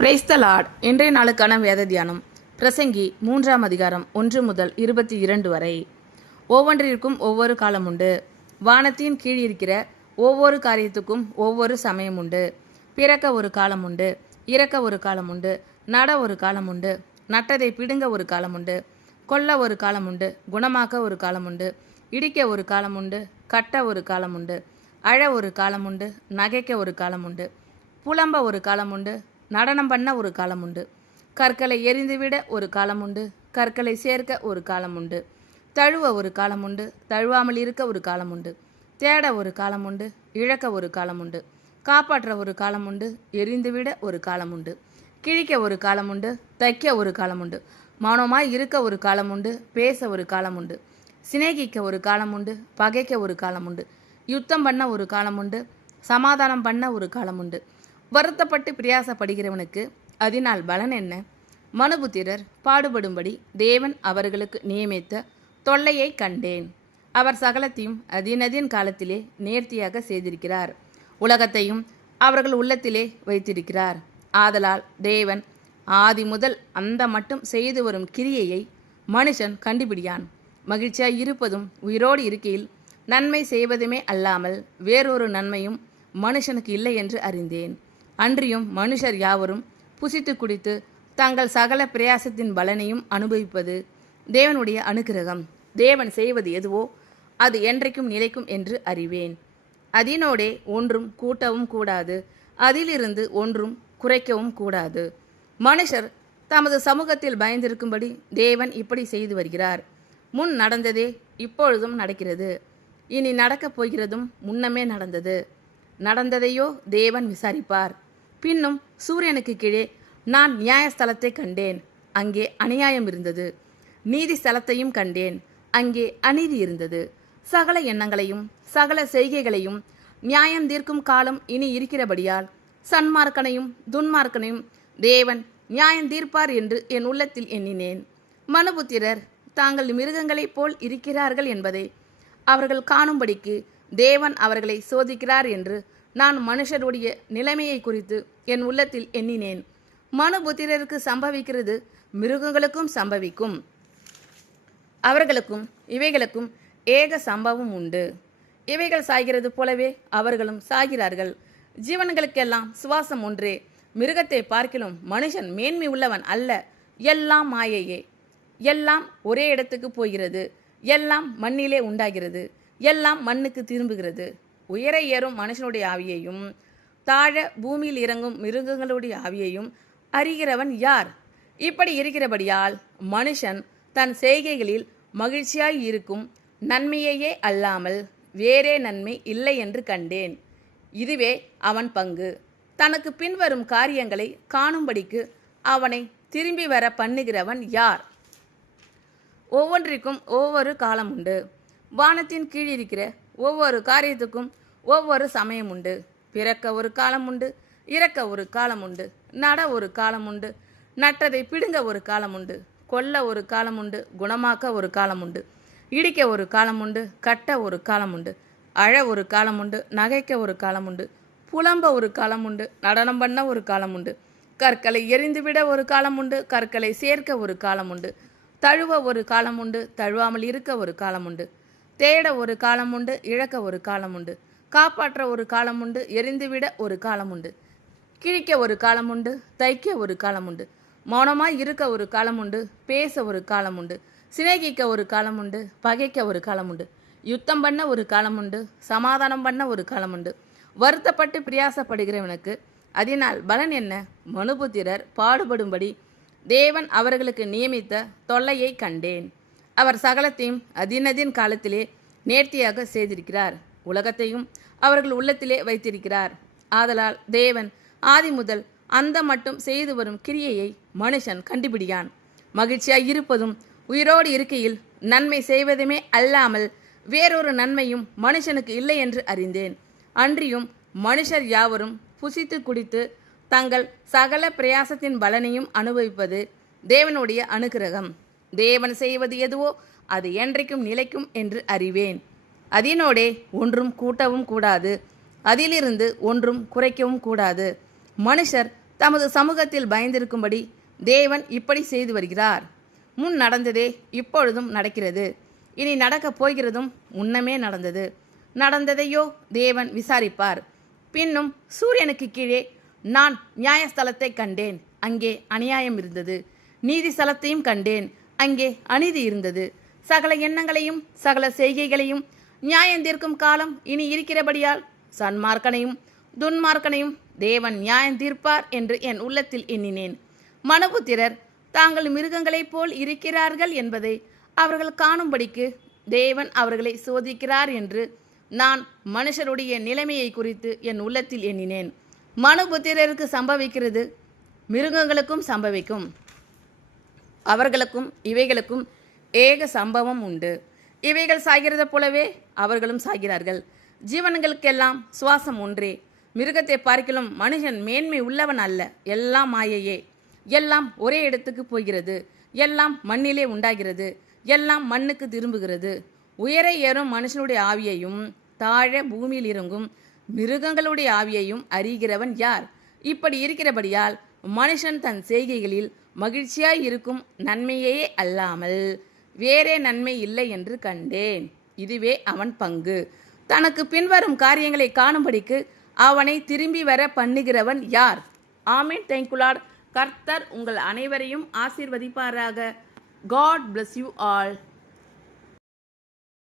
Praise the Lord. இன்றைய நாளுக்கான வேத தியானம் பிரசங்கி 3ஆம் அதிகாரம் 1 முதல் 22 வரை. ஒவ்வொன்றிற்கும் ஒவ்வொரு காலம் உண்டு. வானத்தின் கீழ் இருக்கிற ஒவ்வொரு காரியத்துக்கும் ஒவ்வொரு சமயம் உண்டு. பிறக்க ஒரு காலம் உண்டு, இறக்க ஒரு காலம் உண்டு, நட ஒரு காலம் உண்டு, நட்டதை பிடுங்க ஒரு காலம் உண்டு, கொல்ல ஒரு காலம் உண்டு, குணமாக்க ஒரு காலம் உண்டு, இடிக்க ஒரு காலம் உண்டு, கட்ட ஒரு காலம் உண்டு, அழ ஒரு காலம் உண்டு, நகைக்க ஒரு காலம் உண்டு, புலம்ப ஒரு காலம் உண்டு, நடனம் பண்ண ஒரு காலம் உண்டு, கற்களை எரிந்துவிட ஒரு காலம் உண்டு, கற்களை சேர்க்க ஒரு காலம் உண்டு, தழுவ ஒரு காலம் உண்டு, தழுவாமல் இருக்க ஒரு காலம் உண்டு, தேட ஒரு காலம் உண்டு, இழக்க ஒரு காலம் உண்டு, காப்பாற்ற ஒரு காலம் உண்டு, எரிந்துவிட ஒரு காலம் உண்டு, கிழிக்க ஒரு காலம் உண்டு, தைக்க ஒரு காலம் உண்டு, மௌனமாய் இருக்க ஒரு காலம் உண்டு, பேச ஒரு காலம் உண்டு, சிநேகிக்க ஒரு காலம் உண்டு, பகைக்க ஒரு காலம் உண்டு, யுத்தம் பண்ண ஒரு காலம் உண்டு, சமாதானம் பண்ண ஒரு காலம் உண்டு. வருத்தப்பட்டு பிரயாசப்படுகிறவனுக்கு அதனால் பலன் என்ன? மனுபுத்திரர் பாடுபடும்படி தேவன் அவர்களுக்கு நியமித்த தொல்லையை கண்டேன். அவர் சகலத்தையும் அதினதின் காலத்திலே நேர்த்தியாக செய்திருக்கிறார். உலகத்தையும் அவர்கள் உள்ளத்திலே வைத்திருக்கிறார். ஆதலால் தேவன் ஆதி முதல் அந்த மட்டும் செய்து வரும் கிரியையை மனுஷன் கண்டுபிடியான். மகிழ்ச்சியாய் இருப்பதும் உயிரோடு இருக்கையில் நன்மை செய்வதுமே அல்லாமல் வேறொரு நன்மையும் மனுஷனுக்கு இல்லை என்று அறிந்தேன். அன்றியும் மனுஷர் யாவரும் புசித்து குடித்து தங்கள் சகல பிரயாசத்தின் பலனையும் அனுபவிப்பது தேவனுடைய அனுக்கிரகம். தேவன் செய்வது எதுவோ அது என்றைக்கும் நிலைக்கும் என்று அறிவேன். அதனோடே ஒன்றும் கூட்டவும் கூடாது, அதிலிருந்து ஒன்றும் குறைக்கவும் கூடாது. மனுஷர் தமது சமூகத்தில் பயந்திருக்கும்படி தேவன் இப்படி செய்து வருகிறார். முன் நடந்ததே இப்பொழுதும் நடக்கிறது, இனி நடக்கப் போகிறதும் முன்னமே நடந்தது. நடந்ததையோ தேவன் விசாரிப்பார். பின்னும் சூரியனுக்கு கீழே நான் நியாயஸ்தலத்தை கண்டேன், அங்கே அநியாயம் இருந்தது. நீதி ஸ்தலத்தையும் கண்டேன், அங்கே அநீதி இருந்தது. சகல எண்ணங்களையும் சகல செய்கைகளையும் நியாயம் தீர்க்கும் காலம் இனி இருக்கிறபடியால் சன்மார்க்கனையும் துன்மார்க்கனையும் தேவன் நியாயம் தீர்ப்பார் என்று என் உள்ளத்தில் எண்ணினேன். மனுபுத்திரர் தாங்கள் மிருகங்களைப் போல் இருக்கிறார்கள் என்பதை அவர்கள் காணும்படிக்கு தேவன் அவர்களை சோதிக்கிறார் என்று நான் மனுஷருடைய நிலைமையை குறித்து என் உள்ளத்தில் எண்ணினேன். மனுபுத்திரருக்கு சம்பவிக்கிறது மிருகங்களுக்கும் சம்பவிக்கும். அவர்களுக்கும் இவைகளுக்கும் ஏக சம்பவம் உண்டு. இவைகள் சாய்கிறது போலவே அவர்களும் சாகிறார்கள். ஜீவன்களுக்கெல்லாம் சுவாசம் ஒன்றே. மிருகத்தை பார்க்கிலும் மனுஷன் மேன்மை உள்ளவன் அல்ல. எல்லாம் மாயையே. எல்லாம் ஒரே இடத்துக்கு போகிறது. எல்லாம் மண்ணிலே உண்டாகிறது. எல்லாம் மண்ணுக்கு திரும்புகிறது. உயர ஏறும் மனுஷனுடைய ஆவியையும் தாழ பூமியில் இறங்கும் மிருகங்களுடைய ஆவியையும் அறிகிறவன் யார்? இப்படி இருக்கிறபடியால் மனுஷன் தன் செய்கைகளில் மகிழ்ச்சியாய் இருக்கும் நன்மையையே அல்லாமல் வேறே நன்மை இல்லை என்று கண்டேன். இதுவே அவன் பங்கு. தனக்கு பின்வரும் காரியங்களை காணும்படிக்கு அவனை திரும்பி வர பண்ணுகிறவன் யார்? ஒவ்வொன்றிற்கும் ஒவ்வொரு காலம் உண்டு. வானத்தின் கீழ் இருக்கிற ஒவ்வொரு காரியத்துக்கும் ஒவ்வொரு சமயம் உண்டு. பிறக்க ஒரு காலம் உண்டு, இறக்க ஒரு காலம் உண்டு, நட ஒரு காலம் உண்டு, நட்டதை பிடுங்க ஒரு காலம் உண்டு, கொல்ல ஒரு காலம் உண்டு, குணமாக்க ஒரு காலம் உண்டு, இடிக்க ஒரு காலம் உண்டு, கட்ட ஒரு காலம் உண்டு, அழ ஒரு காலம் உண்டு, நகைக்க ஒரு காலம் உண்டு, புலம்ப ஒரு காலம் உண்டு, நடனம் பண்ண ஒரு காலம் உண்டு, கற்களை எரிந்துவிட ஒரு காலம் உண்டு, கற்களை சேர்க்க ஒரு காலம் உண்டு, தழுவ ஒரு காலம் உண்டு, தழுவாமல் இருக்க ஒரு காலம் உண்டு, தேட ஒரு காலம் உண்டு, இழக்க ஒரு காலம் உண்டு, காப்பாற்ற ஒரு காலம் உண்டு, எரிந்துவிட ஒரு காலம் உண்டு, கிழிக்க ஒரு காலம் உண்டு, தைக்க ஒரு காலம் உண்டு, மௌனமாய் இருக்க ஒரு காலம் உண்டு, பேச ஒரு காலம் உண்டு, சிநேகிக்க ஒரு காலம் உண்டு, பகைக்க ஒரு காலம் உண்டு, யுத்தம் பண்ண ஒரு காலம் உண்டு, சமாதானம் பண்ண ஒரு காலம் உண்டு. வருத்தப்பட்டு பிரயாசப்படுகிறவனுக்கு அதனால் பலன் என்ன? மனுபுத்திரர் பாடுபடும்படி தேவன் அவர்களுக்கு நியமித்த தொல்லையை கண்டேன். அவர் சகலத்தையும் அதினதின் காலத்திலே நேர்த்தியாக செய்திருக்கிறார். உலகத்தையும் அவர்கள் உள்ளத்திலே வைத்திருக்கிறார். ஆதலால் தேவன் ஆதி முதல் அந்த மட்டும் செய்து வரும் கிரியையை மனுஷன் கண்டுபிடியான். மகிழ்ச்சியாய் இருப்பதும் உயிரோடு இருக்கையில் நன்மை செய்வதுமே அல்லாமல் வேறொரு நன்மையும் மனுஷனுக்கு இல்லை என்று அறிந்தேன். அன்றியும் மனுஷர் யாவரும் புசித்து குடித்து தங்கள் சகல பிரயாசத்தின் பலனையும் அனுபவிப்பது தேவனுடைய அனுக்கிரகம். தேவன் செய்வது எதுவோ அது என்றைக்கும் நிலைக்கும் என்று அறிவேன். அதனோடே ஒன்றும் கூட்டவும் கூடாது, அதிலிருந்து ஒன்றும் குறைக்கவும் கூடாது. மனுஷர் தமது சமூகத்தில் பயந்திருக்கும்படி தேவன் இப்படி செய்து வருகிறார். முன் நடந்ததே இப்பொழுதும் நடக்கிறது, இனி நடக்கப் போகிறதும் முன்னமே நடந்தது. நடந்ததையோ தேவன் விசாரிப்பார். பின்னும் சூரியனுக்கு கீழே நான் நியாயஸ்தலத்தை கண்டேன், அங்கே அநியாயம் இருந்தது. நீதி ஸ்தலத்தையும் கண்டேன், அங்கே அநீதி இருந்தது. சகல எண்ணங்களையும் சகல செய்கைகளையும் நியாயந்தீர்க்கும் காலம் இனி இருக்கிறபடியால் சன்மார்க்கனையும் துன்மார்க்கனையும் தேவன் நியாயந்தீர்ப்பார் என்று என் உள்ளத்தில் எண்ணினேன். மனுபுத்திரர் தாங்கள் மிருகங்களைப் போல் இருக்கிறார்கள் என்பதை அவர்கள் காணும்படிக்கு தேவன் அவர்களை சோதிக்கிறார் என்று நான் மனுஷருடைய நிலைமையை குறித்து என் உள்ளத்தில் எண்ணினேன். மனுபுத்திரருக்கு சம்பவிக்கிறது மிருகங்களுக்கும் சம்பவிக்கும். அவர்களுக்கும் இவைகளுக்கும் ஏக சம்பவம் உண்டு. இவைகள் சாகிறது போலவே அவர்களும் சாகிறார்கள். ஜீவன்களுக்கெல்லாம் சுவாசம் ஒன்றே. மிருகத்தை பார்க்கிலும் மனுஷன் மேன்மை உள்ளவன் அல்ல. எல்லாம் மாயையே. எல்லாம் ஒரே இடத்துக்கு போகிறது. எல்லாம் மண்ணிலே உண்டாகிறது. எல்லாம் மண்ணுக்கு திரும்புகிறது. உயர ஏறும் மனுஷனுடைய ஆவியையும் தாழ பூமியில் இறங்கும் மிருகங்களுடைய ஆவியையும் அறிகிறவன் யார்? இப்படி இருக்கிறபடியால் மனுஷன் தன் செய்கைகளில் மகிழ்ச்சியாய் இருக்கும் நன்மையே அல்லாமல் வேறே நன்மை இல்லை என்று கண்டேன். இதுவே அவன் பங்கு. தனக்கு பின்வரும் காரியங்களை காணும்படிக்கு அவனை திரும்பி வர பண்ணுகிறவன் யார்? ஆமென். Thank you Lord. கர்த்தர் உங்கள் அனைவரையும் ஆசீர்வதிப்பாராக. God bless you all.